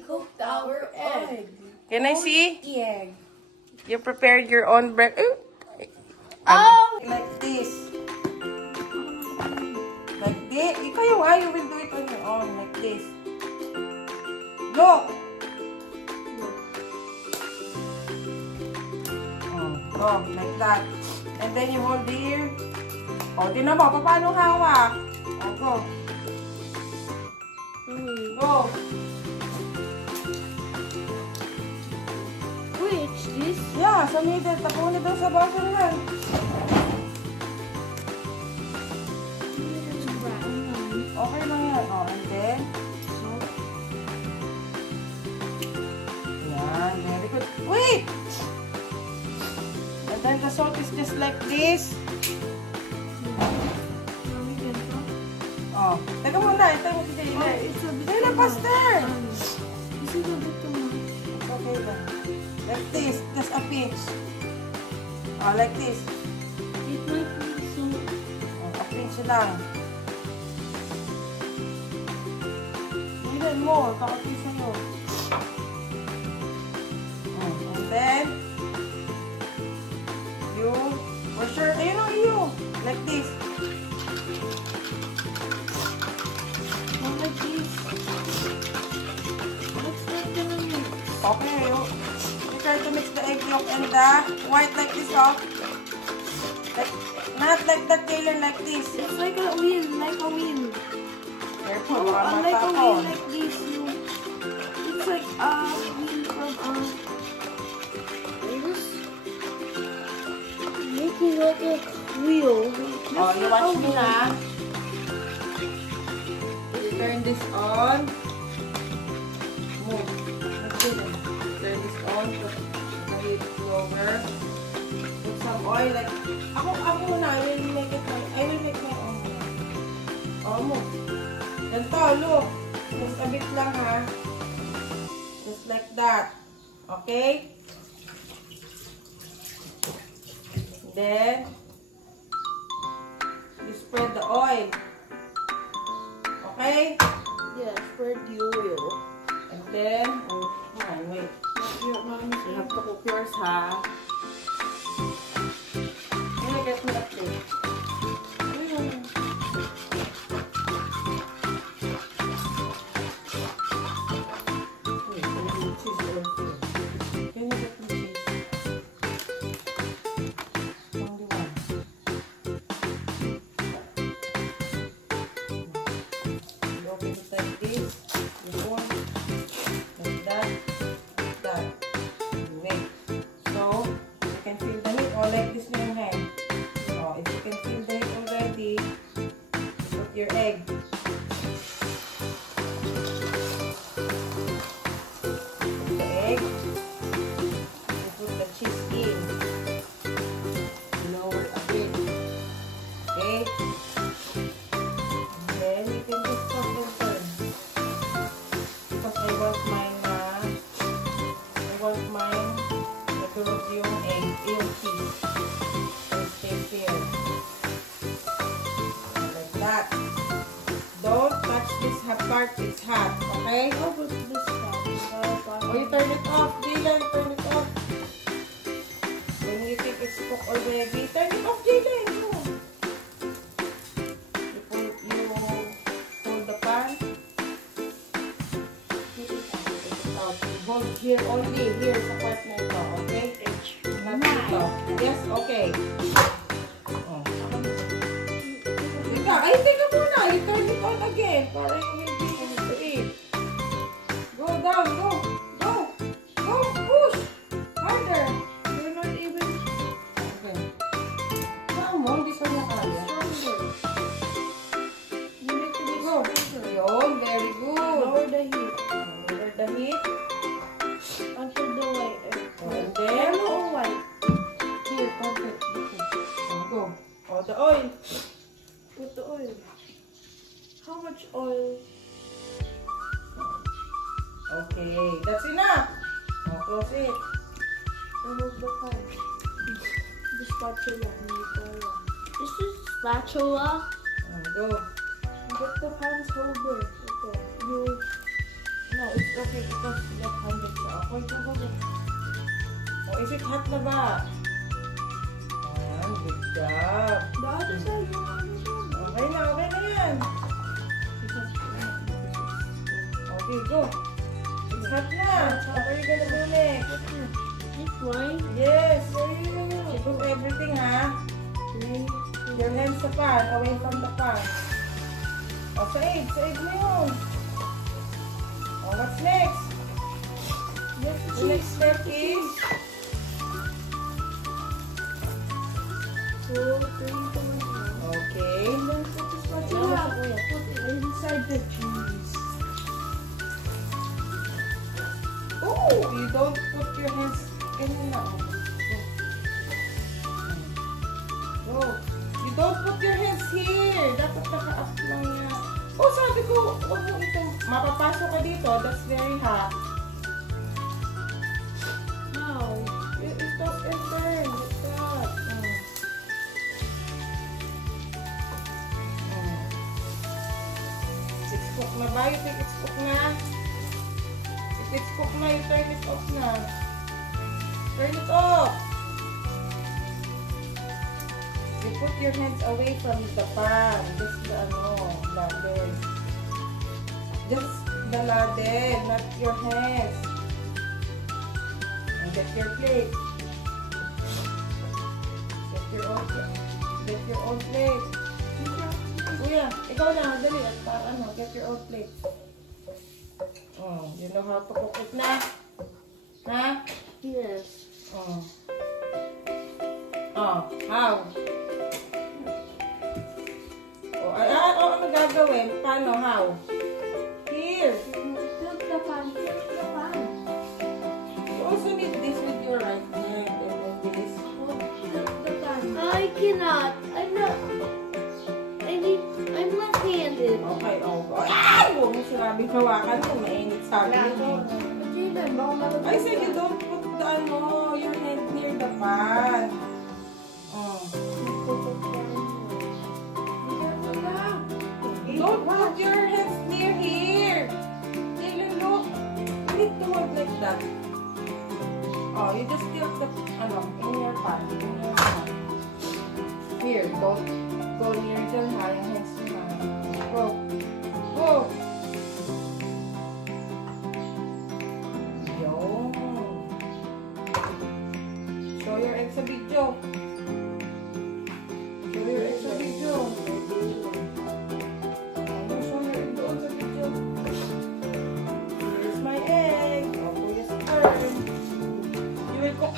Cooked our egg. Can I see? Egg. You prepared your own bread. Oh! Like this. Like this. You will do it on your own. Like this. Look. Oh, like that. And then you hold here. Oh, tinan mo. Paano hawak? Oh, go. Go. Which this? Yeah, sa middle. Tapo na daw sa bottom yan. Okay lang yan. Oh, and then. Yan, very good. Wait! And then the salt is just like this. Oh, teka muna. Ito mo si Jayla. Jayla, faster! This is a bit too much. It's okay lang. Like this. Just a pinch. Oh, like this. It might be so... Oh, a pinch lang. Even more. Kakapin sa'yo. And then, you, for sure, ayun o, you. Like this. Not like this. Let's start the mix. Okay, you try to mix the egg yolk and the white like this, oh. Like, not like that, Jaylen, like this. It's like a wheel, like a wheel. Careful, Oh, baka unlike a wheel matapon. like this, you... It's like a wheel from making like a wheel. Oh, you watch me na. You turn this on. Move. Turn this on. Put the heat lower. Put some oil. Like, ako na. I will make my own. Oh, move. Ganito, look. Just a bit lang, ha. Just like that. Okay? Then, you spread the oil. Okay? Yeah, spread the oil. And then, oh, wait. You have to cook yours, ha? Let me get me a plate. Like this na yung hand. Oh, if you can feel the heat already, put your egg. Put the egg. You put the cheese in. Lower a bit. Okay? And then you can just stop and turn. Because I want mine nagulog yung egg, yung cheese. Stay here. Like that. Don't touch this part, it's hot, okay? How about this part? Oh, you turn it off, Jaylen, turn it off. When you think it's cooked already, turn it off, Jaylen. You hold the pan. Hold here only, here sa part na ito, okay? Not ito. Yes, okay. Oh. Ay, teka muna. You turn it on again para you will be able to eat. Go down, go. Go. Go, push. Harder. You're not even Okay. Come on, hindi sa niya kaya. stronger. You need to be Go. stronger. Yun, very good. Lower the heat Lower the heat. until the white. And then, Yellow or white? here, perfect. Oh, go. Oh, the oil. Put the oil. How much oil? Okay, that's enough. Oh, close it. Remove the pan. The spatula. This is spatula. Go. Get the pan's holder. Okay. You No, it's okay because left-handed siya. Okay, go. Oh, is it hot na ba? Good job. The other side. Okay na yan. Okay, go. It's hot na. What are you gonna do next? This one. Yes. Do everything, ha? Your hands sa pan, away from the pan. Oh, said mo yun. Oh, what's next? The next step is? Okay. And then put this spatula. Put it inside the cheese. Oh, you don't put your hands in now. Go. You don't put your hands here. Dapat naka-up lang yan. Oh, sabi ko, huwag mo itong mapapasok ka dito. That's very hot. How? You toss and turn. Like that. It's cooked na ba? You think it's cooked na? If it's cooked na, you turn it off na. Turn it off. You put your hands away from the pan. Just the ladle. Just the ladle, not your hands. And get your plate. Get your own plate. Kuya, ikaw na, dali. At para get your own plate. Oh, you know how to cook it na? Ha? Yes. Oh, how? Ano gagawin? Paano? How? Here. Flip the pan. Flip the pan. You also need this with your right hand. And then with this. Flip the pan. I cannot. I'm left-handed. Okay, huwag mo sinabing hawakan mo. Mainit sa akin. I said you don't put your hand near the pan. Don't put your hands near here. Taylor, look. You need to hold like that. Oh, you just tilt the, in your pan. Here, don't go near the hands. Go. Go. Yun. Show your egg sa video. Show your egg sa video.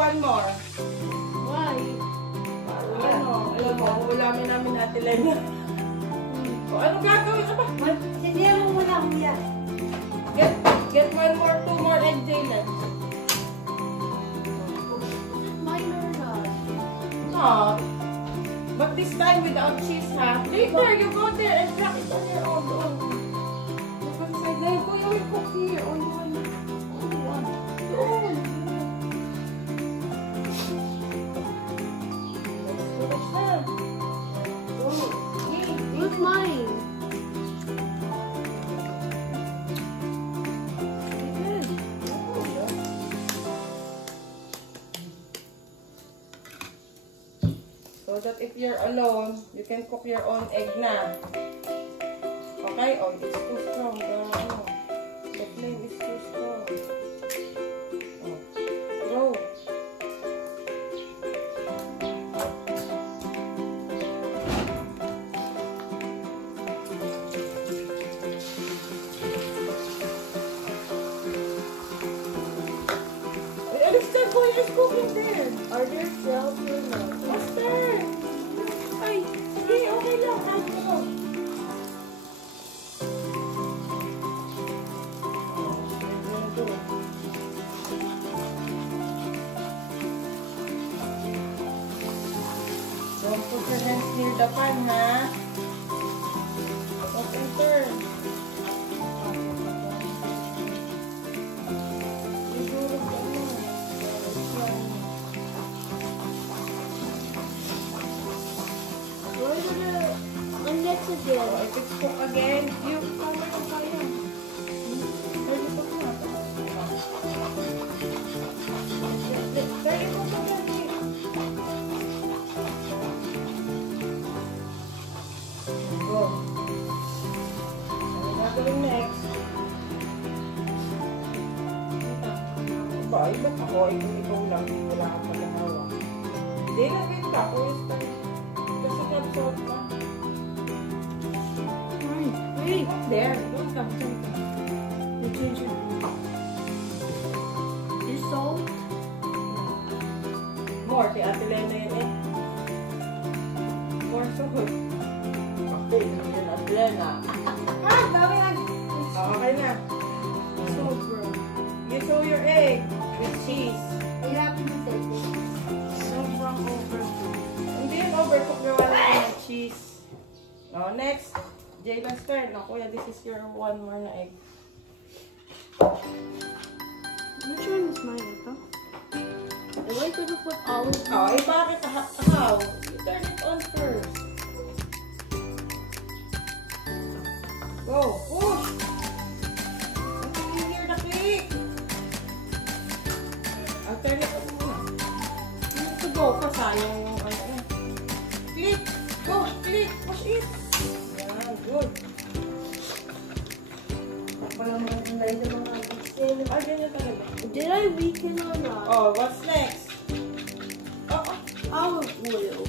One more. Why? Alam mo, ulamin namin natin lang yan. O, ano gagawin? Sindihan mo muna, kuya. Get two more egg Jaylen. Mine or not? No. But this time without cheese, ha? Later, you go there and crack it on your own. Look inside. There, go, you will cook here. Only one. Doon. What's mine? So that if you're alone, you can cook your own egg na. Okay? Oh, it's too strong. The flame is too strong. Oh. Throw. Kuya is cooking there. Are there shells or not? What's there? Ay, sige, okay lang. Kahit mo. Don't put your hands near the pan, ha? Don't enter. Again. If it's cooked again, you cover the fire. ba? Iba't ako, ikaw lang, wala kang paghahawa. Hindi na, wait ka, kasi nag-salt na. Wait. There, don't come. You change it. This salt? More, kay Ate Lena yun eh. More salt. Okay, yun Ate Lena. Dami na. Okay na. Salt, bro. You sew your egg with cheese. You have to say this. Sobrang overcooked. Hindi yun overcook na wala ng cheese. No, next. Jayla's turn. No, kuya, this is your one more na egg. Which one is mine, ito? Am I gonna put olive oil? Oh, eh bakit? How? You turn it on first. Go. Push. Until you hear the click. I'll turn it on muna. You have to go pa. Sayang yung ano. Click. Go. Click. Push it. Yeah, good. Parang magandang sa mga kapatid. Ay, ganyan talaga. Did I weaken or not? Oh, what's next? Oh, Olive oil.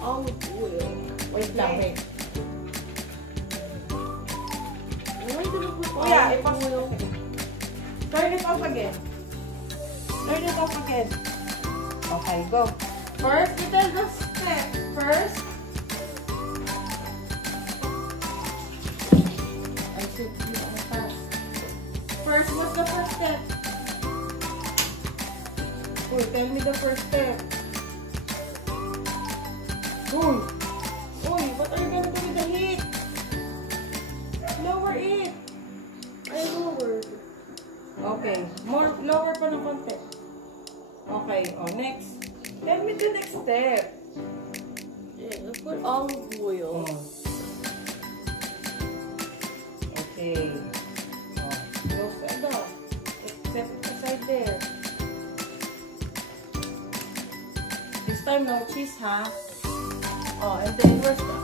Olive oil. wait lang, wait. Am I gonna put Oh, yeah, olive oil? Turn it off again. Turn it off again. Okay, go. First, you tell the step. First. I should be on fast. First, what's the first step? Uy, tell me the first step. Uy. Uy, what are you gonna do with the heat? Lower it. I lowered. Okay. More, lower pa ng konti. Okay. Oh, next. Tell me the next step. Yeah, let's put olive oil. Oh. Okay. Oh. Close the door. Set it aside there. This time, no cheese, ha? Oh, and then where's the...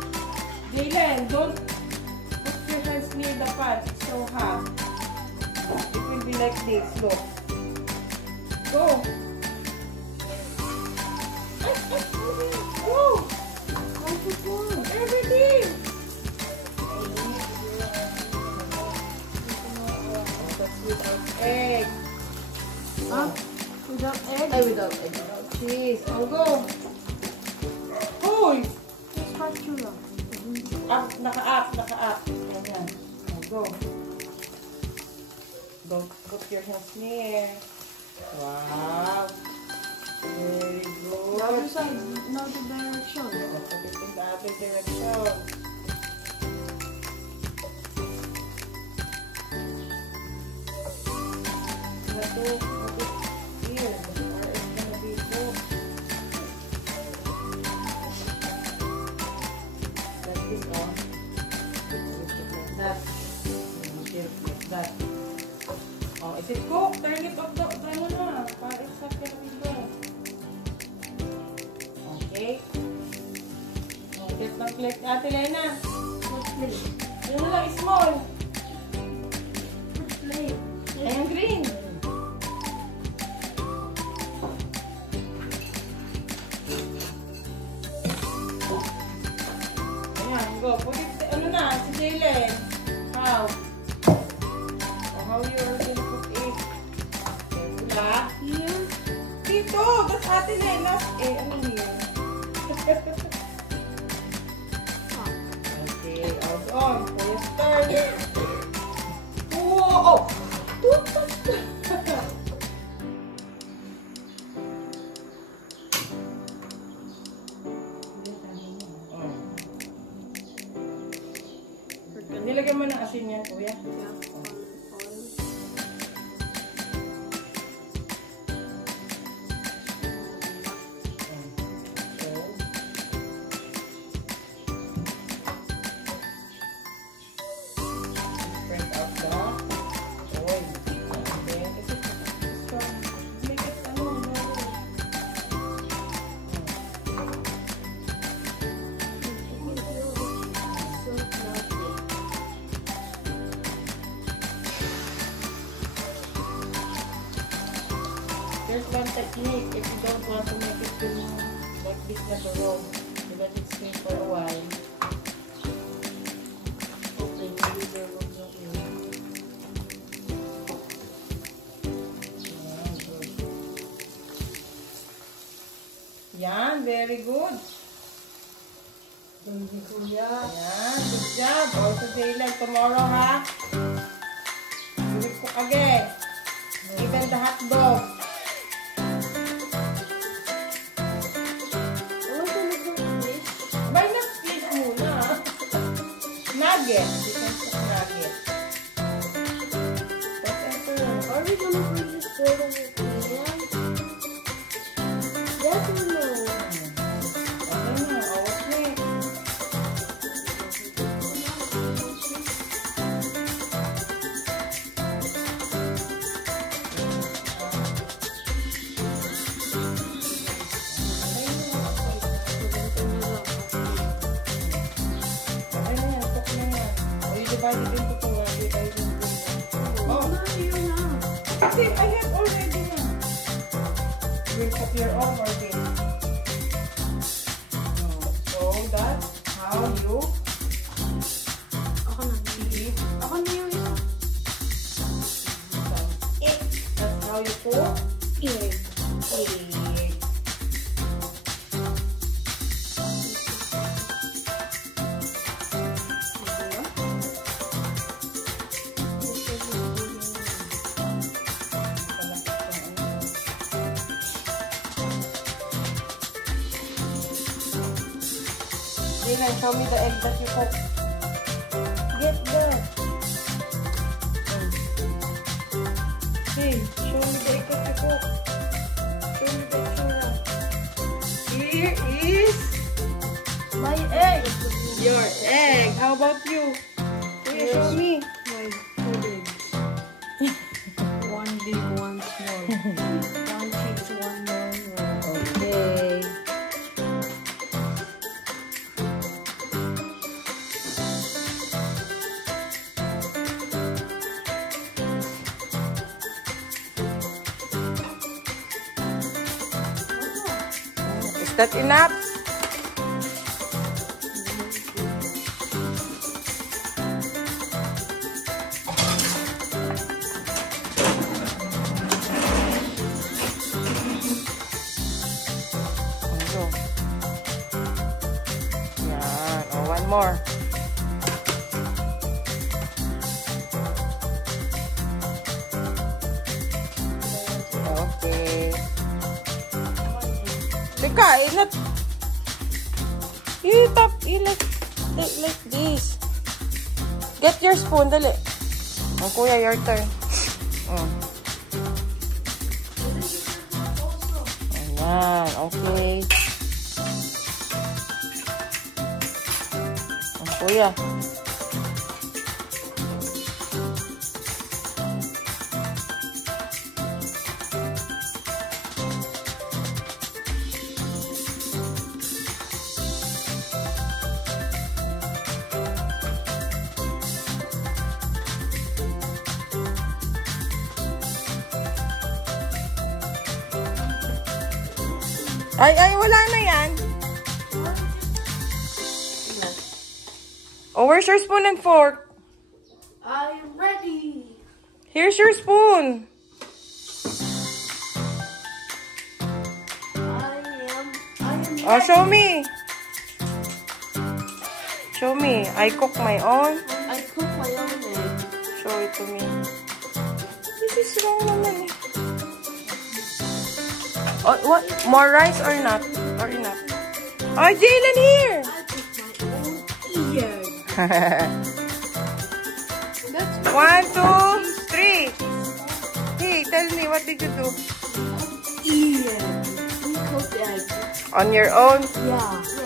Jaylen, don't put your hands near the pot. So hot. It will be like this. Look. Go. Go. Everything. That's without egg. Huh? Without egg? Without egg. Without cheese. Oh, go. Hoy. Spatula. Up, naka-up, naka-up. Ganyan. Oh, go. Don't put your hands near. Wow. Very good. The other side, not the direction. Put it in the other direction. Put it here. The fire is gonna be cooked. Like this, oh. Like that. Like that. Oh, is it cooked? Turn it off. Ano na? Para exact na ito. Okay. Oh, get ng plate. Ate Lena. What plate? Ano na lang, small. What plate? Ay, ang green. Ayan, go. Put it, ano na, si Jaylen. How? Oh, how you are gonna put it? Careful, ah. Here? Dito! That's Ate Lena's. Ano here? Okay, out on. Full turn. Whoa! Oh! Don't touch that! Nilagyan mo ng asin yan, kuya. Yeah. Oil. Spread out the There's one technique if you don't want to make it too like this never roll. You let it steam for a while. Okay, maybe there will go in. Yan, very good. Thank you, Kuya. Yan, good job. Also, Jaylen, tomorrow, ha? You will cook again. Even the hot dog. Buy na fish muna. Nugget. You can cook nugget. Whatever. Are we gonna put this board over here? Yes or no? Okay na, awas na eh. Okay na yan, cook na yan. O, you divide it into two. Divide it into two. Oh, kasi I have already na. You will cook your own or this. So that's how you Ako na. eat Ako na yung isa. it. That's how you cook Egg. egg. Dylan, show me the egg that you cook. Get there. Hey, show me the egg that you cook. Show me the itsura. Here is my egg. Your egg. How about you? Kuya, show me. My two eggs. One big, one small. One cheese, one normal. Okay. Is that enough? Yan. Oh, one more. Okay. Teka, not. You tap, you like this. Get your spoon, dali. Oh, kuya, your turn. Oh. Ayan, okay. Oh, kuya. Ay, wala na yan. Oh, where's your spoon and fork? I'm ready. Here's your spoon. I am Oh, show me. Show me. I cook my own. I cook my own egg. Show it to me. This is wrong naman eh. Oh, what? More rice or not? Or enough? Oh, Jaylen here! I cook my own egg. That's 1, 2, 3. Hey, tell me, what did you do? egg. We cook egg. On your own? Yeah.